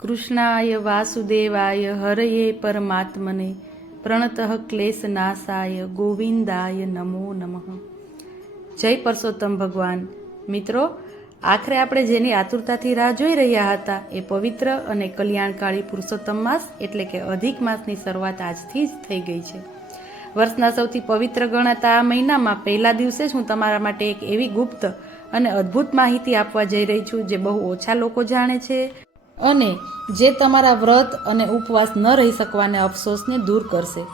કૃષ્ણાય વાસુદેવાય હરયે પરમાત્મને પ્રણતઃ ક્લેશનાશાય ગોવિંદાય નમો નમઃ। જય પરસોત્તમ ભગવાન। મિત્રો, આખરે આપણે જેની આતુરતાથી રાહ જોઈ રહ્યા હતા એ પવિત્ર અને કલ્યાણકારી પુરુષોત્તમ માસ એટલે કે અધિક માસની શરૂઆત આજથી જ થઈ ગઈ છે। વર્ષના સૌથી પવિત્ર ગણાતા આ મહિનામાં પહેલા દિવસે જ હું તમારા માટે એક એવી ગુપ્ત અને અદ્ભુત માહિતી આપવા જઈ રહી છું જે બહુ ઓછા લોકો જાણે છે અને જે તમારા વ્રત અને ઉપવાસ ન રહી શકવાને અફસોસને દૂર કરશે।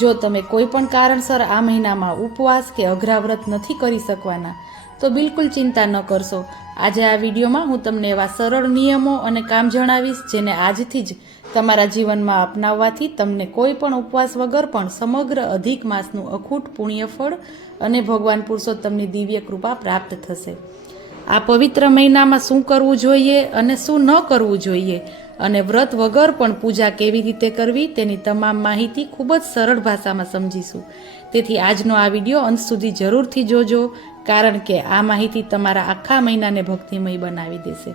જો તમે કોઈ પણ કારણસર આ મહિનામાં ઉપવાસ કે અઘરા વ્રત નથી કરી શકવાના તો બિલકુલ ચિંતા ન કરશો। આજે આ વિડીયોમાં હું તમને એવા સરળ નિયમો અને કામ જણાવીશ જેને આજથી જ તમારા જીવનમાં અપનાવવાથી તમને કોઈ પણ ઉપવાસ વગર પણ સમગ્ર અધિક માસનું અખૂટ પુણ્યફળ અને ભગવાન પુરુષોત્તમની દિવ્ય કૃપા પ્રાપ્ત થશે। આ પવિત્ર મહિનામાં શું કરવું જોઈએ અને શું ન કરવું જોઈએ અને વ્રત વગર પણ પૂજા કેવી રીતે કરવી તેની તમામ માહિતી ખૂબ જ સરળ ભાષામાં સમજીશું। તેથી આજનો આ વિડીયો અંત સુધી જરૂરથી જોજો, કારણ કે આ માહિતી તમારા આખા મહિનાને ભક્તિમય બનાવી દેશે।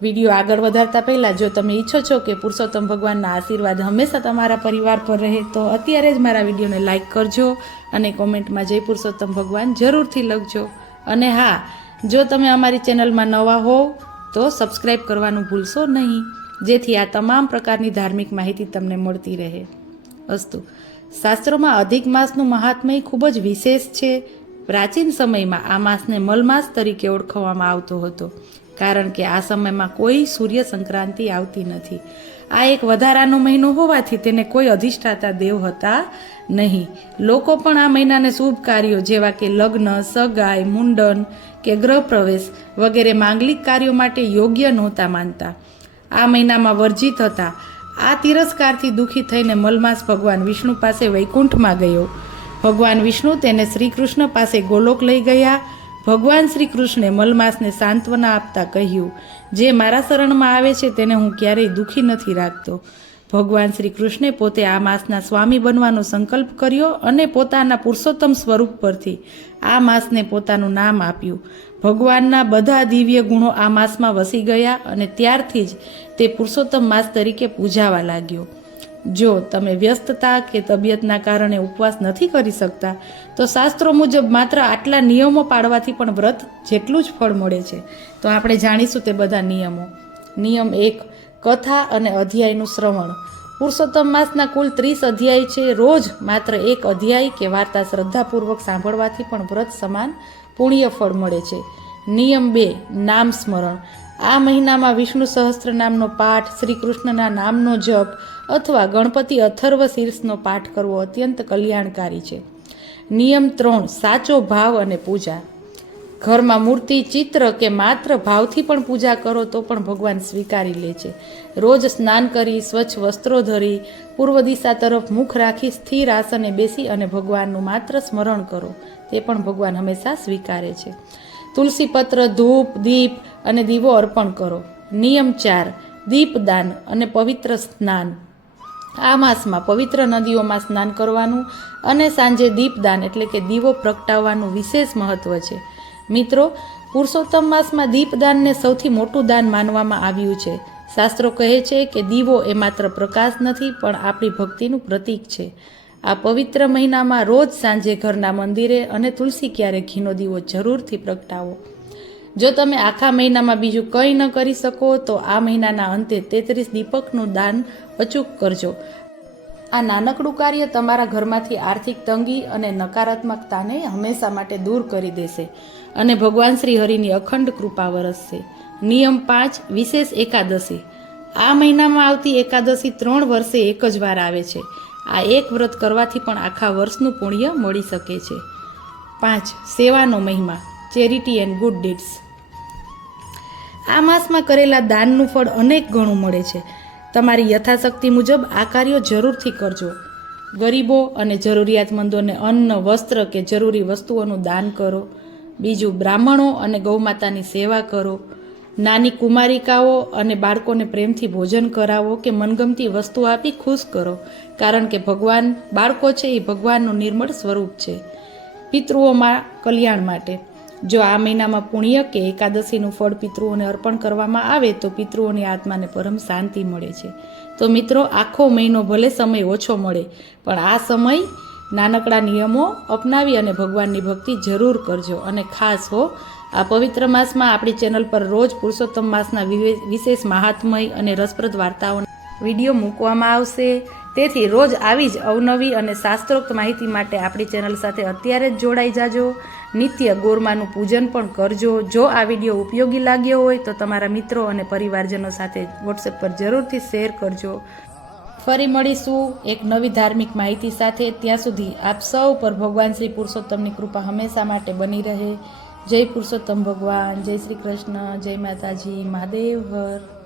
વિડીયો આગળ વધારતા પહેલાં જો તમે ઈચ્છો છો કે પુરુષોત્તમ ભગવાનના આશીર્વાદ હંમેશા તમારા પરિવાર પર રહે તો અત્યારે જ મારા વિડીયોને લાઇક કરજો અને કોમેન્ટમાં જય પુરુષોત્તમ ભગવાન જરૂરથી લખજો। અને હા, જો તમે અમારી ચેનલમાં નવા હોવ તો સબસ્ક્રાઈબ કરવાનું ભૂલશો નહીં, જેથી આ તમામ પ્રકારની ધાર્મિક માહિતી તમને મળતી રહે। અસ્તુ, શાસ્ત્રોમાં અધિક માસનું મહાત્મય ખૂબ જ વિશેષ છે। પ્રાચીન સમયમાં આ માસને મલમાસ તરીકે ઓળખવામાં આવતો હતો, કારણ કે આ સમયમાં કોઈ સૂર્ય સંક્રાંતિ આવતી નથી। આ એક વધારાનો મહિનો હોવાથી તેને કોઈ અધિષ્ઠાતા દેવ હતા નહીં। લોકો પણ આ મહિનાને શુભ કાર્યો જેવા કે લગ્ન, સગાઈ, મુંડન કે ગ્રહ પ્રવેશ વગેરે માંગલિક કાર્યો માટે યોગ્ય નહોતા માનતા। આ મહિનામાં વર્જિત હતા। આ તિરસ્કારથી દુઃખી થઈને મલમાસ ભગવાન વિષ્ણુ પાસે વૈકુંઠમાં ગયો। ભગવાન વિષ્ણુ તેને શ્રી કૃષ્ણ પાસે ગોલોક લઈ ગયા। ભગવાન શ્રી કૃષ્ણે મલમાસને સાંત્વના આપતા કહ્યું, જે મારા શરણમાં આવે છે તેને હું ક્યારેય દુઃખી નથી રાખતો। ભગવાન શ્રી કૃષ્ણે પોતે આ માસના સ્વામી બનવાનો સંકલ્પ કર્યો અને પોતાના પુરુષોત્તમ સ્વરૂપ પરથી આ માસને પોતાનું નામ આપ્યું। ભગવાનના બધા દિવ્ય ગુણો આ માસમાં વસી ગયા અને ત્યારથી જ તે પુરુષોત્તમ માસ તરીકે પૂજાવા લાગ્યો। જો તમે વ્યસ્તતા કે તબિયતના કારણે ઉપવાસ નથી કરી શકતા તો શાસ્ત્રો મુજબ માત્ર આટલા નિયમો પાળવાથી પણ વ્રત જેટલું જ ફળ મળે છે। તો આપણે જાણીશું તે બધા નિયમો। નિયમ 1, કથા અને અધ્યાયનું શ્રવણ। પુરુષોત્તમ માસના કુલ 30 અધ્યાય છે। રોજ માત્ર એક અધ્યાય કે વાર્તા શ્રદ્ધાપૂર્વક સાંભળવાથી પણ વ્રત સમાન પુણ્ય ફળ મળે છે। નિયમ 2, નામ સ્મરણ। આ મહિનામાં વિષ્ણુ સહસ્ત્ર નામનો પાઠ, શ્રી કૃષ્ણના નામનો જપ અથવા ગણપતિ અથર્વ શીર્ષનો પાઠ કરવો અત્યંત કલ્યાણકારી છે। નિયમ 3, સાચો ભાવ અને પૂજા। ઘરમાં મૂર્તિ, ચિત્ર કે માત્ર ભાવથી પણ પૂજા કરો તો પણ ભગવાન સ્વીકારી લે છે। રોજ સ્નાન કરી, સ્વચ્છ વસ્ત્રો ધરી, પૂર્વ દિશા તરફ મુખ રાખી સ્થિર આસને બેસી અને ભગવાનનું માત્ર સ્મરણ કરો, તે પણ ભગવાન હંમેશા સ્વીકારે છે। તુલસી પત્ર, ધૂપ, દીપ અને દીવો અર્પણ કરો। નિયમ 4, દીપદાન અને પવિત્ર સ્નાન। આ માસમાં પવિત્ર નદીઓમાં સ્નાન કરવાનું અને સાંજે દીપદાન એટલે કે દીવો પ્રગટાવવાનું વિશેષ મહત્વ છે। મિત્રો, પુરુષોત્તમ માસમાં દીપદાનને સૌથી મોટું દાન માનવામાં આવ્યું છે। શાસ્ત્રો કહે છે કે દીવો એ માત્ર પ્રકાશ નથી પણ આપણી ભક્તિનું પ્રતીક છે। આ પવિત્ર મહિનામાં રોજ સાંજે ઘરના મંદિરે અને તુલસી ક્યારે ઘીનો દીવો જરૂરથી પ્રગટાવો। જો તમે આખા મહિનામાં બીજું કંઈ ન કરી શકો તો આ મહિનાના અંતે 33 દીપકનું દાન અચૂક કરજો। આ નાનકડું કાર્ય તમારા ઘરમાંથી આર્થિક તંગી અને નકારાત્મકતાને હંમેશા માટે દૂર કરી દેશે અને ભગવાન શ્રી હરિની અખંડ કૃપા વરસશે। નિયમ 5, વિશેષ એકાદશી। આ મહિનામાં આવતી એકાદશી 3 વર્ષે એક જ વાર આવે છે। આ એક વ્રત કરવાથી પણ આખા વર્ષનું પુણ્ય મળી શકે છે। 5, સેવાનો મહિમા, ચેરિટી એન્ડ ગુડ ડીડ્સ। આ માસમાં કરેલા દાનનું ફળ અનેક ગણું મળે છે। તમારી યથાશક્તિ મુજબ આ કાર્યો જરૂરથી કરજો। ગરીબો અને જરૂરિયાતમંદોને અન્ન, વસ્ત્ર કે જરૂરી વસ્તુઓનું દાન કરો। બીજું, બ્રાહ્મણો અને ગૌમાતાની સેવા કરો। નાની કુમારિકાઓ અને બાળકોને પ્રેમથી ભોજન કરાવો કે મનગમતી વસ્તુ આપી ખુશ કરો, કારણ કે ભગવાન બાળકો છે એ ભગવાનનું નિર્મળ સ્વરૂપ છે। પિતૃઓમાં કલ્યાણ માટે જો આ મહિનામાં પુણ્ય કે એકાદશીનું ફળ પિતૃઓને અર્પણ કરવામાં આવે તો પિતૃઓની આત્માને પરમ શાંતિ મળે છે. તો મિત્રો, આખો મહિનો ભલે સમય ઓછો મળે, પણ આ સમય નાનકડા નિયમો અપનાવી અને ભગવાનની ભક્તિ જરૂર કરજો. અને ખાસ આ પવિત્ર માસમાં આપણી ચેનલ પર રોજ પુરુષોત્તમ માસના વિશેષ મહાત્મય અને રસપ્રદ વાર્તાઓના વિડીયો મૂકવામાં આવશે. તેથી રોજ આવી જ અવનવી અને શાસ્ત્રોક્ત માહિતી માટે આપણી ચેનલ સાથે અત્યારે જ જોડાઈ જાજો. નિત્ય ગોરમાનું પૂજન પણ કરજો. જો આ વિડીયો ઉપયોગી લાગ્યો હોય તો તમારા મિત્રો અને પરિવારજનો સાથે વોટ્સએપ પર જરૂરથી શેર કરજો. ફરી મળીશું એક નવી ધાર્મિક માહિતી સાથે. ત્યાં સુધી આપ સૌ પર ભગવાન શ્રી પુરુષોત્તમની કૃપા હંમેશા માટે બની રહે. જય પુરુષોત્તમ ભગવાન, જય શ્રી કૃષ્ણ, જય માતાજી, મહાદેવ હર.